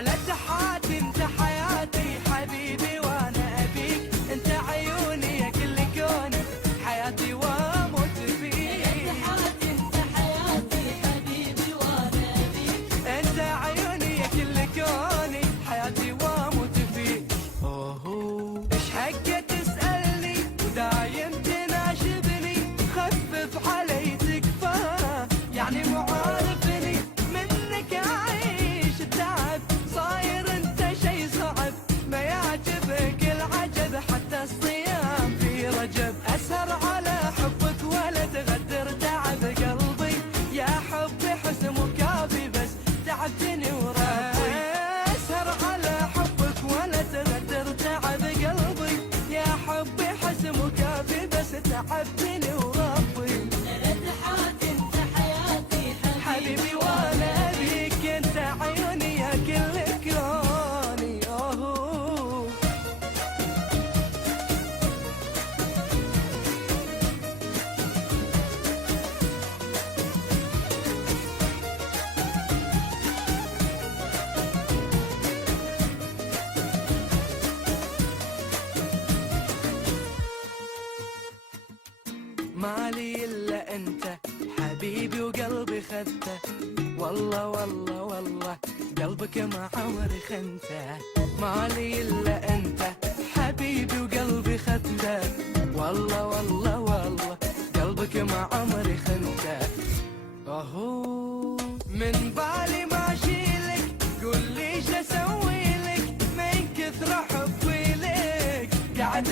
لا تحات انت حياتي حبيبي وانا ابيك، انت عيوني يا كل كوني حياتي واموت فيك. انت حياتي حبيبي وانا ابيك، انت عيوني يا كل كوني حياتي واموت فيك. اوه ايش حقه تسألني ودايم تناشبني، خفف علي تكفى يعني معارفني، منك اعيش التعب صاير انت شي صعب، ما يعجبك العجب حتى الصيام في رجب. اسهر على حبك ولا تغدر تعب قلبي، يا حبي حسن مكافي بس تعبتني وربي. اسهر على حبك ولا تغدر تعب قلبي، يا حبي حسن مكافي بس تعبتني وربي. لتحات انت حياتي حبيبي وانا ابيك، انت عيوني يا كل كوني. اوه مالي الا انت حبيبي وقلبي خذته، والله والله والله قلبك ما عمري خنته. مالي الا انت حبيبي وقلبي خذته، والله والله والله قلبك ما عمري خنته. اهو من بالي ما اشيلك، قول لي ايش اسوي لك من كثر حبي لك، قاعد